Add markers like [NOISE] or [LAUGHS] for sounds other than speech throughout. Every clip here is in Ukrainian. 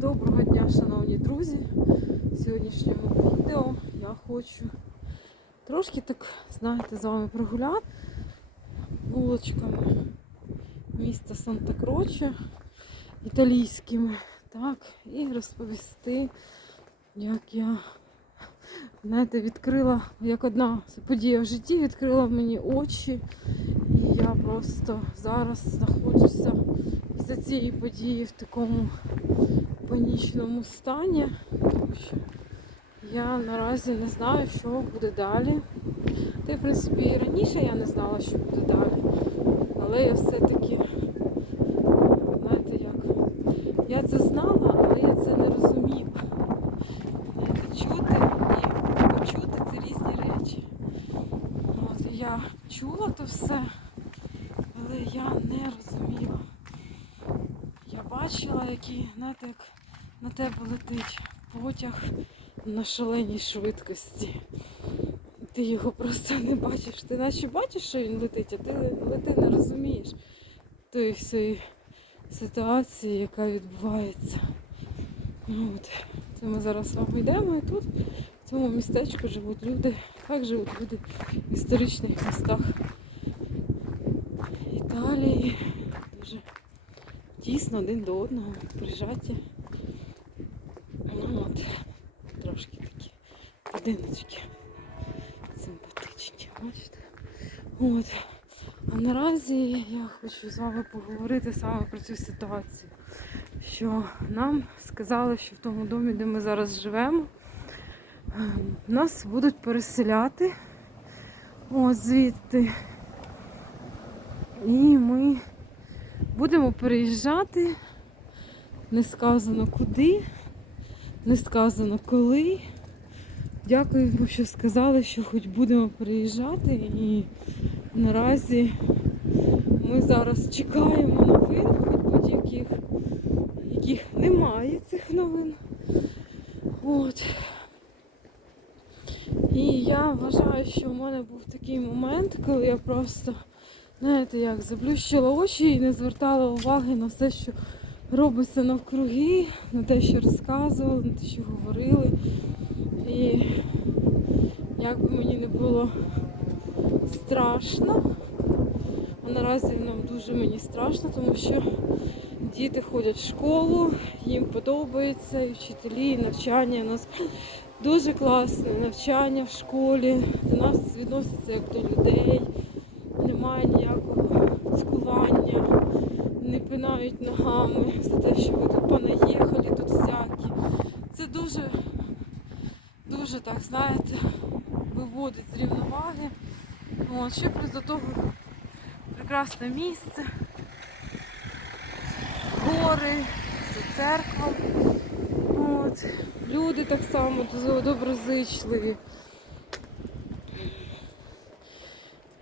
Доброго дня, шановні друзі. В сьогоднішньому відео я хочу трошки так, знаєте, з вами прогуляти вуличками міста Санта-Кроче італійськими, так, і розповісти, як я знаєте, відкрила, як одна подія в житті відкрила в мені очі. І я просто зараз знаходжуся після цієї події в такому панічному стані, тому що я наразі не знаю, що буде далі. Та в принципі, і раніше я не знала, що буде далі. Але я все-таки, знаєте як, я це знала, але я це не розуміла. Знаєте, чути і почути це різні речі. От, я чула то все, але я не розуміла. Я бачила, який, знаєте, як тебе летить потяг на шаленій швидкості. Ти його просто не бачиш. Ти наче бачиш, що він летить, а ти лети не розумієш тої всієї ситуації, яка відбувається. От. Це ми зараз з вами йдемо і тут, в цьому містечку живуть люди. Так живуть люди в історичних містах Італії. Дуже тісно один до одного, прижаті. Бачите? От. А наразі я хочу з вами поговорити саме про цю ситуацію. Що нам сказали, що в тому домі, де ми зараз живемо, ем, нас будуть переселяти от звідти. І ми будемо переїжджати. Не сказано куди, не сказано коли. Дякую, що сказали, що хоч будемо переїжджати. І наразі ми зараз чекаємо новин, хоч будь-яких, яких немає цих новин. От. І я вважаю, що в мене був такий момент, коли я просто, знаєте, як заплющила очі і не звертала уваги на все, що робиться навкруги, на те, що розказували, на те, що говорили. І як би мені не було страшно, а наразі нам дуже мені страшно, тому що діти ходять в школу, їм подобається, і вчителі, і навчання. У нас дуже класне навчання в школі. До нас відносяться як до людей, немає ніякого цькування, не пинають ногами за те, що ви тут понаїхали, тут всякі. Це дуже, дуже так, знаєте, виводить з рівноваги. От, ще плюс до того прекрасне місце, гори, це церква. От. Люди так само доброзичливі.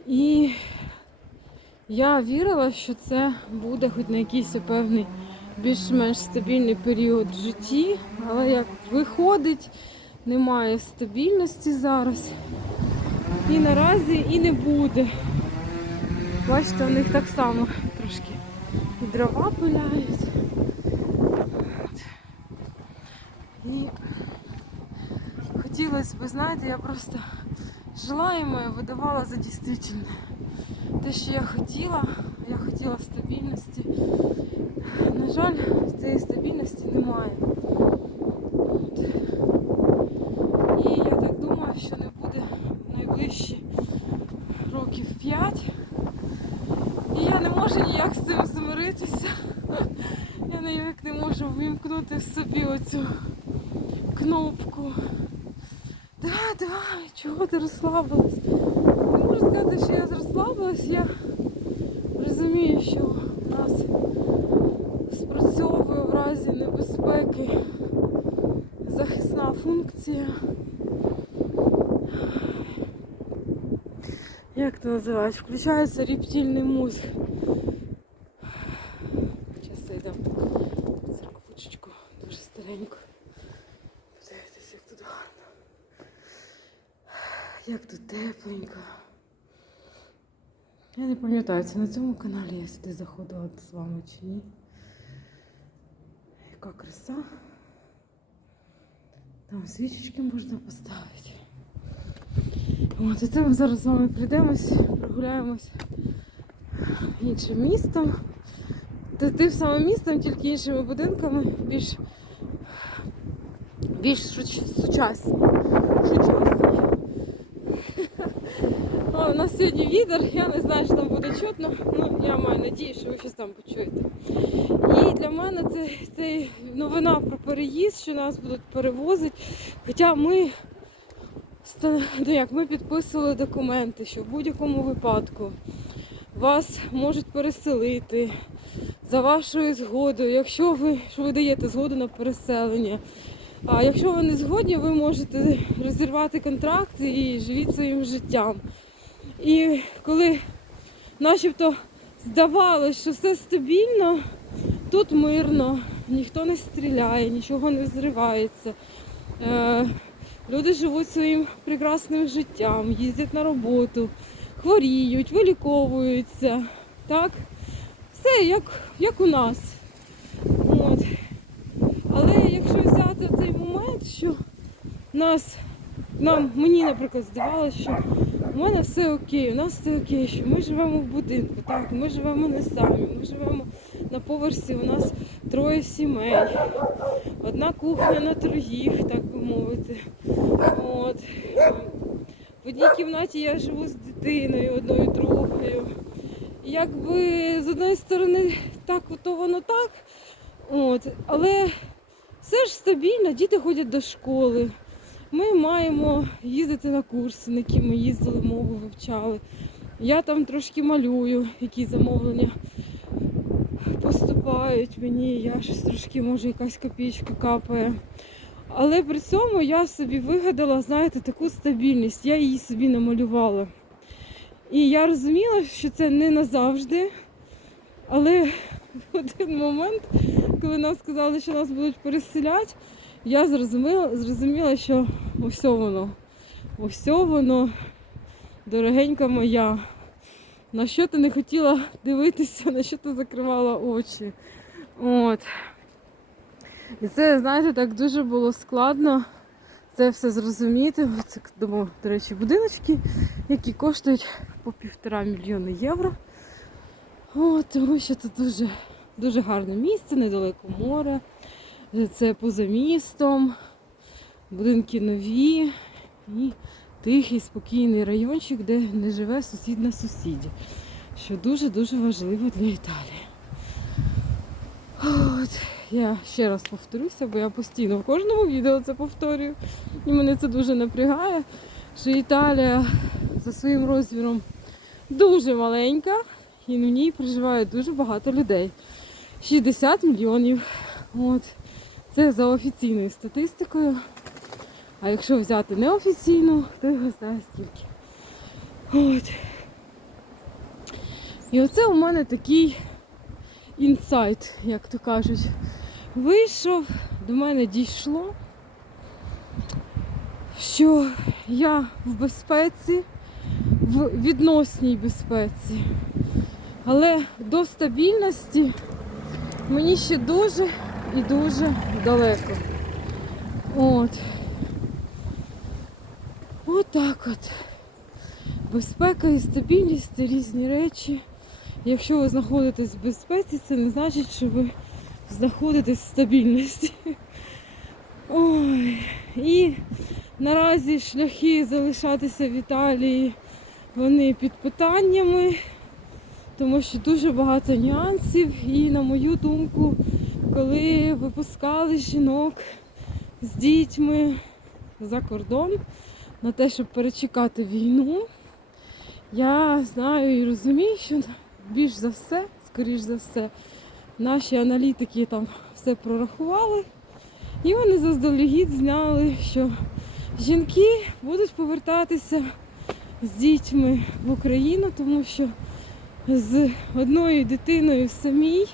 І я вірила, що це буде хоч на якийсь певний більш-менш стабільний період в житті, але як виходить, немає стабільності зараз. І наразі і не буде. Бачите, у них так само трошки і дрова пиляють. І хотілося б, знаєте, я просто желаємо і видавала за дійсне. Те, що я хотіла, я хотіла стабільності. На жаль, цієї стабільності немає. От. І я так думаю, що не буде в найближчі років 5. І я не можу ніяк з цим змиритися. Я ніяк не можу ввімкнути в собі оцю кнопку. Давай, давай, чого ти розслабилась? Не можу сказати, що я розслабилась, я розумію, що нас спрацьовує в разі небезпеки захисна функція. Як це називається? Включається рептильний мозг. Зараз зайдемо в церквучечку, дуже старенько. Подивитися, як тут гарно. Як тут тепленько. Я не пам'ятаю, це на цьому каналі я сюди заходила з вами чи ні. яка краса. Там свічечки можна поставити. От, і це ми зараз з вами прийдемось, прогуляємось іншим містом. Тим самим містом, тільки іншими будинками, більш, більш суч-. Сучасні. О, у нас сьогодні вітер, я не знаю, що там буде чутно. Ну, я маю надію, що ви щось там почуєте. І для мене це, це новина про переїзд, що нас будуть перевозити. Хоча ми, ну як, ми підписували документи, що в будь-якому випадку вас можуть переселити за вашою згодою, якщо ви, що ви даєте згоду на переселення. А якщо ви не згодні, ви можете розірвати контракт і живіть своїм життям. І коли начебто здавалося, що все стабільно, тут мирно, ніхто не стріляє, нічого не взривається. Е, люди живуть своїм прекрасним життям, їздять на роботу, хворіють, виліковуються. Так? Все як, як у нас. От. Але якщо взяти цей момент, що нас, нам, мені, наприклад, здавалося, що у мене все окей, у нас все окей, що ми живемо в будинку, так, ми живемо не самі, ми живемо на поверсі, у нас троє сімей, одна кухня на троїх, так би мовити. От. В одній кімнаті я живу з дитиною одною другою. Якби з одної сторони так, то воно так, от, але все ж стабільно, діти ходять до школи. Ми маємо їздити на курси, на які ми їздили, мову вивчали. Я там трошки малюю, які замовлення поступають мені, я щось трошки, може, якась копійка капає. Але при цьому я собі вигадала, знаєте, таку стабільність, я її собі намалювала. І я розуміла, що це не назавжди. Але в один момент, коли нам сказали, що нас будуть переселяти, я зрозуміла, зрозуміла що ось воно, ось воно, дорогенька моя. На що ти не хотіла дивитися, на що ти закривала очі. От. І це, знаєте, так дуже було складно це все зрозуміти. Це, думаю, до речі, будиночки, які коштують по півтора мільйони євро. От, тому що це дуже, дуже гарне місце, недалеко море. Це поза містом, будинки нові і тихий, спокійний райончик, де не живе сусід на сусіді. Що дуже-дуже важливо для Італії. От, я ще раз повторюся, бо я постійно в кожному відео це повторюю. І мене це дуже напрягає, що Італія за своїм розміром дуже маленька і в ній проживає дуже багато людей. 60 мільйонів. От. Це за офіційною статистикою. А якщо взяти неофіційну, то його знає скільки. От. І оце у мене такий інсайт, як то кажуть. Вийшов, до мене дійшло, що я в безпеці, в відносній безпеці. Але до стабільності мені ще дуже і дуже далеко. От. От от. Безпека і стабільність це різні речі. Якщо ви знаходитесь в безпеці, це не значить, що ви знаходитесь в стабільності. [LAUGHS] Ой. І наразі шляхи залишатися в Італії, вони під питаннями, тому що дуже багато нюансів. І на мою думку, коли випускали жінок з дітьми за кордон на те, щоб перечекати війну, я знаю і розумію, що більш за все, скоріш за все, наші аналітики там все прорахували. І вони заздалегідь зняли, що жінки будуть повертатися з дітьми в Україну, тому що з одною дитиною самій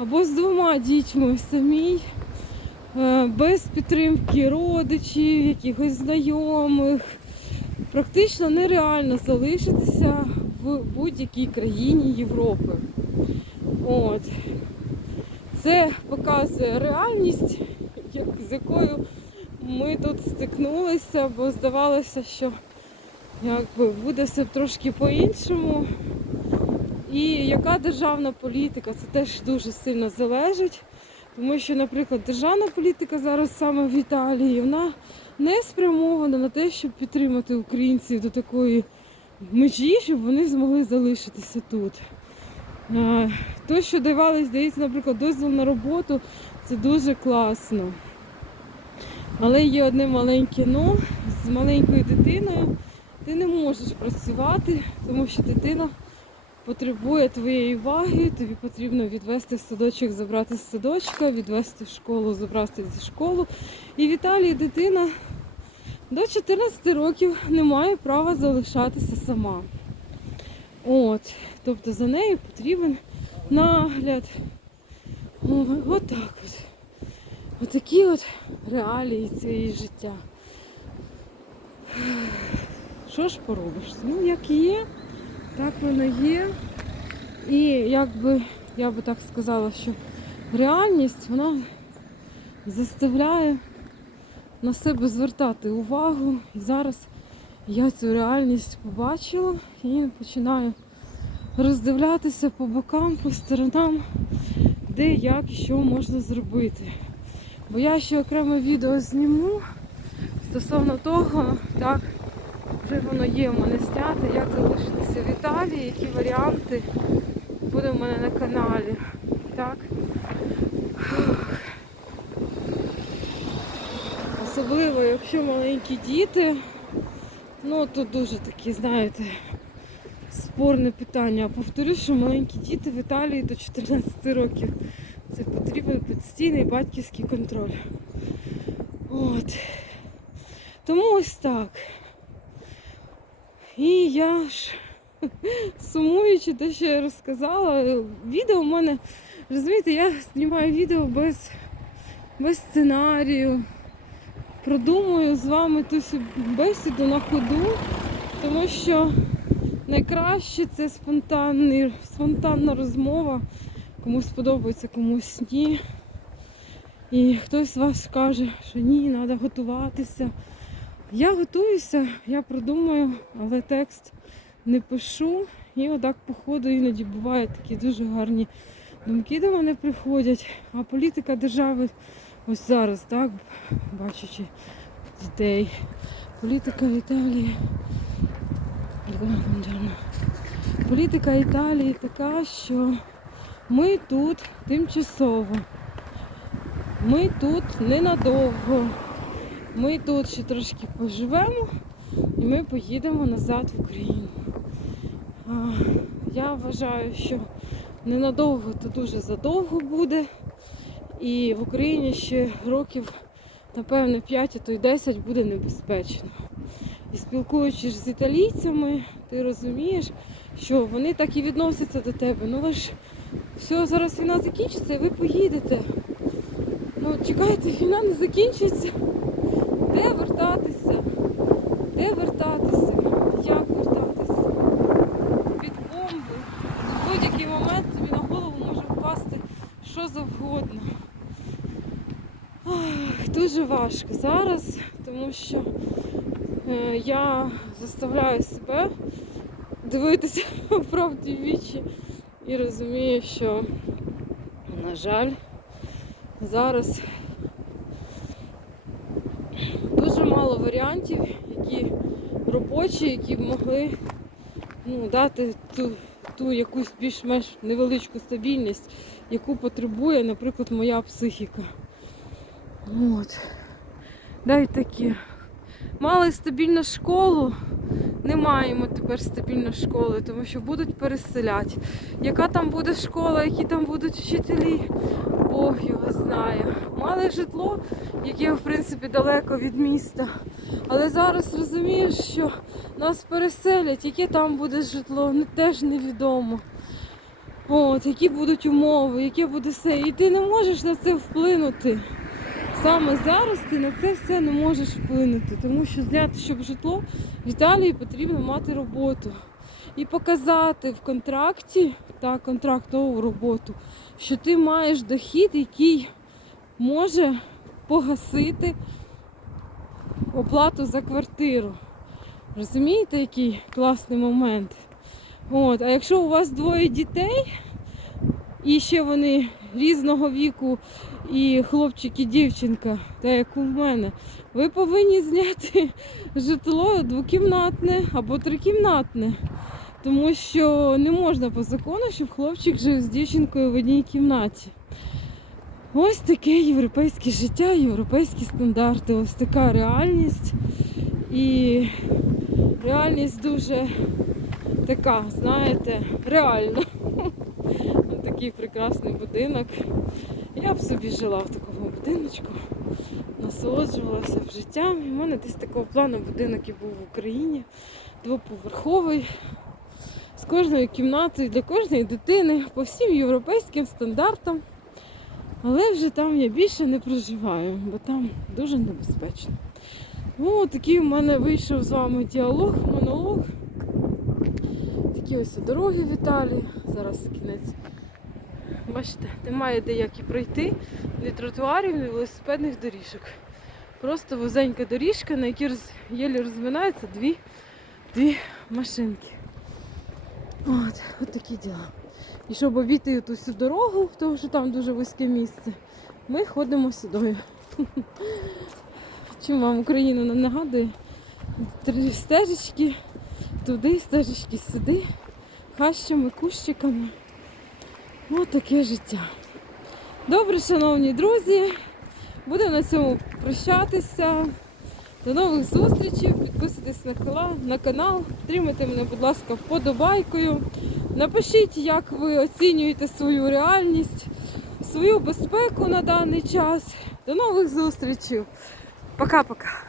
або з двома дітьми самій, е, без підтримки родичів, якихось знайомих, практично нереально залишитися в будь-якій країні Європи. От. Це показує реальність, з якою ми тут стикнулися, бо здавалося, що якби буде все трошки по-іншому. І яка державна політика, це теж дуже сильно залежить. Тому що, наприклад, державна політика зараз саме в Італії, вона не спрямована на те, щоб підтримати українців до такої межі, щоб вони змогли залишитися тут. Е, То, що давали, здається, наприклад, дозвіл на роботу, це дуже класно. Але є одне маленьке но з маленькою дитиною ти не можеш працювати, тому що дитина потребує твоєї уваги, тобі потрібно відвести в садочок, забрати з садочка, відвести в школу, забрати зі школу. І в Італії дитина до 14 років не має права залишатися сама. От, тобто за нею потрібен нагляд. Отак от. Отакі от реалії цієї життя. Що ж поробиш? Ну, як є, так воно є. І якби я би так сказала, що реальність вона заставляє на себе звертати увагу. І зараз я цю реальність побачила і починаю роздивлятися по бокам, по сторонам, де, як і що можна зробити. Бо я ще окреме відео зніму стосовно того, так, вже воно є в мене знято, як залишитися в Італії, які варіанти буде в мене на каналі. Так. Особливо, якщо маленькі діти, ну тут дуже такі, знаєте, спорне питання. Повторюсь, що маленькі діти в Італії до 14 років. Це потрібен постійний батьківський контроль. От. Тому ось так. І я ж [LAUGHS] сумуючи те, що я розказала, відео в мене, розумієте, я знімаю відео без, без сценарію. Продумую з вами ту бесіду на ходу, тому що найкраще це спонтанний, спонтанна розмова. Комусь подобається, комусь ні. І хтось з вас каже, що ні, треба готуватися. Я готуюся, я продумаю, але текст не пишу. І отак по ходу іноді бувають такі дуже гарні думки до мене приходять. А політика держави ось зараз, так, бачачи дітей. Політика Італії. Політика Італії така, що ми тут тимчасово. Ми тут ненадовго. Ми тут ще трошки поживемо і ми поїдемо назад в Україну. Я вважаю, що ненадовго то дуже задовго буде. І в Україні ще років, напевне, 5, а то й 10 буде небезпечно. І спілкуючись з італійцями, ти розумієш, що вони так і відносяться до тебе. Ну ви ж все, зараз війна закінчиться і ви поїдете. Ну, чекайте, війна не закінчиться. Де вертатися? Де вертатися? Як вертатися? Від бомби. В будь-який момент тобі на голову може впасти що завгодно. Ах, дуже важко зараз, тому що е, я заставляю себе дивитися [LAUGHS] правді в вічі і розумію, що, на жаль, зараз дуже мало варіантів, які робочі, які б могли ну, дати ту, ту якусь більш-менш невеличку стабільність, яку потребує, наприклад, моя психіка. От. Дай такі. Мали стабільну школу, не маємо тепер стабільної школи, тому що будуть переселяти. Яка там буде школа, які там будуть вчителі, Бог його знає. Мали житло, яке, в принципі, далеко від міста. Але зараз розумієш, що нас переселять, яке там буде житло, ну, теж невідомо. От, які будуть умови, яке буде все. І ти не можеш на це вплинути. Саме зараз ти на це все не можеш вплинути, тому що зняти, щоб житло в Італії потрібно мати роботу і показати в контракті та контрактову роботу, що ти маєш дохід, який може погасити оплату за квартиру. Розумієте, який класний момент? От, а якщо у вас двоє дітей, і ще вони різного віку, і хлопчик, і дівчинка, так як у мене, ви повинні зняти [LAUGHS] житло двокімнатне або трикімнатне. Тому що не можна по закону, щоб хлопчик жив з дівчинкою в одній кімнаті. Ось таке європейське життя, європейські стандарти, ось така реальність. І реальність дуже така, знаєте, реальна. Такий прекрасний будинок. Я б собі жила в такому будиночку, насолоджувалася б життям. У мене десь такого плану будинок і був в Україні, двоповерховий, з кожною кімнатою для кожної дитини по всім європейським стандартам. Але вже там я більше не проживаю, бо там дуже небезпечно. Ну, такий у мене вийшов з вами діалог, монолог. Такі ось дороги в Італії. Зараз кінець. Бачите, немає де як і пройти, ні тротуарів, ні велосипедних доріжок. Просто вузенька доріжка, на якій роз... єлі розминаються дві, дві машинки. От, от такі діла. І щоб обійти ту всю дорогу, тому що там дуже вузьке місце, ми ходимо сюди. Чим вам Україна не нагадує? Три стежечки туди, стежечки сюди, хащами, кущиками. Ось таке життя. Добре, шановні друзі, будемо на цьому прощатися. До нових зустрічей. Підписуйтесь на канал, на мене, будь ласка, вподобайкою. Напишіть, як ви оцінюєте свою реальність, свою безпеку на даний час. До нових зустрічей. Пока-пока.